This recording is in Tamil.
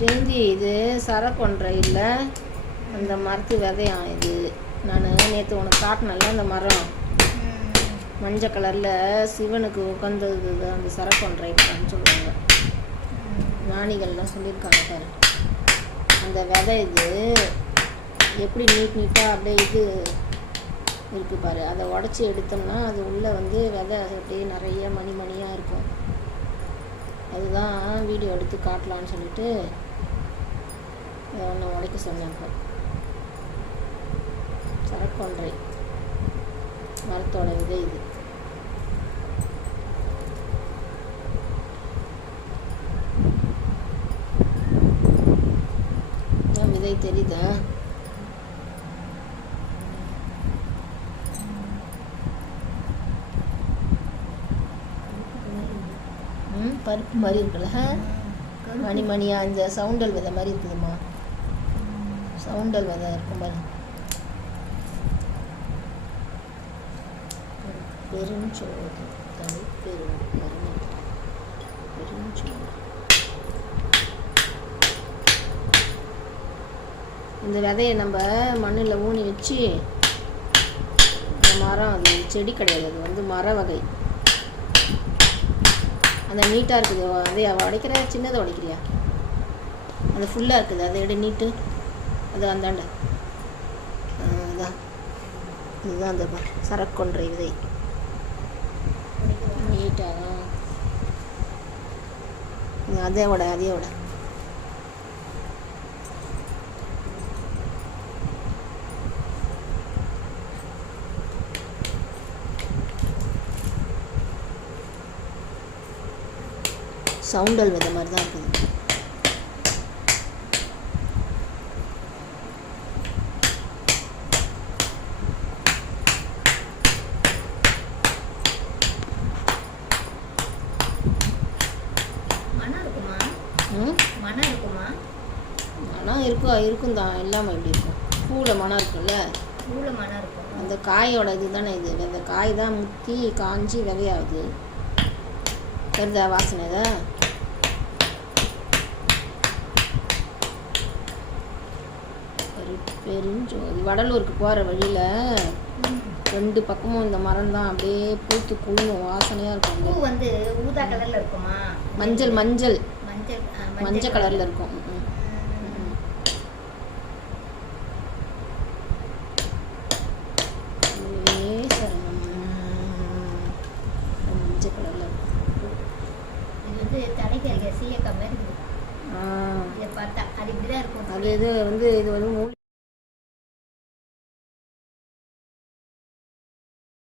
ஜெயந்தி இது சரக்கொன்றை இல்லை, அந்த மரத்து விதையாம் இது. நான் நேற்று உனக்கு காட்டினல அந்த மரம் மஞ்சள் கலரில் சிவனுக்கு உட்காந்தது அந்த சரக்கொன்றைன்னு சொல்லுவாங்க. ஞானிகள்லாம் சொல்லியிருக்காங்க பாரு. அந்த விதை இது எப்படி நீட்டாக அப்படியே இது இருக்குது பாரு. அதை உடச்சி எடுத்தோம்னா அது உள்ளே வந்து விதை அப்படியே நிறைய மணியாக இருக்கும். அதுதான் வீடியோ எடுத்து காட்டலான்னு சொல்லிட்டு ஒன்று உடைக்க சொன்னேன். இப்போ சரக்கொன்றை மரத்தோட விதை இது. விதை தெரியுதா? பருப்பு மாதிரி இருக்குல்ல, மணியாக இந்த சவுண்டல் விதை மாதிரி இருக்குதுமா. சவுண்டல் விதை இருக்கும் பாரு. பெருஞ்சோறு தமிழ் பெருஞ்சோறு. இந்த விதையை நம்ம மண்ணில் ஊனி வச்சு, இந்த மரம் அது செடி கிடையாது, அது வந்து மர வகை. அந்த நீட்டாக இருக்குது. அதை உடைக்கிற சின்னதை உடைக்கிறியா? அது ஃபுல்லாக இருக்குது, அதை எடு நீட்டு. அது அந்தாண்ட அதான் இதுதான் அந்த சரக்கொன்றை விதை. நீட்டாக அதையோட சவுண்டல் விதை மாதிரி தான் இருக்குது. மனம் இருக்கும் தான், இல்லாமல் எப்படி இருக்கும்? பூவில் மனம் இருக்கும்ல, அந்த காயோட இது தானே இது. அந்த காய் தான் முத்தி காஞ்சி விதையாகுது. தெரிதா வாசனை? தான் பெருஞ்சோறு. வடலூருக்கு போகிற வழியில் 2 பக்கமும் இந்த மரம் தான் அப்படியே பூத்து குழுங்கும், வாசனையாக இருக்கும். பூ வந்து ஊதா கலரில் இருக்குமா? மஞ்சள் கலரில் இருக்கும். மஞ்சள் கலரில் இருக்கும். இது வந்து தலைக்கு சீயக்காய் மாதிரி இருக்குது. இதை பார்த்தா அது இப்படி தான் இருக்கும். அது இது வந்து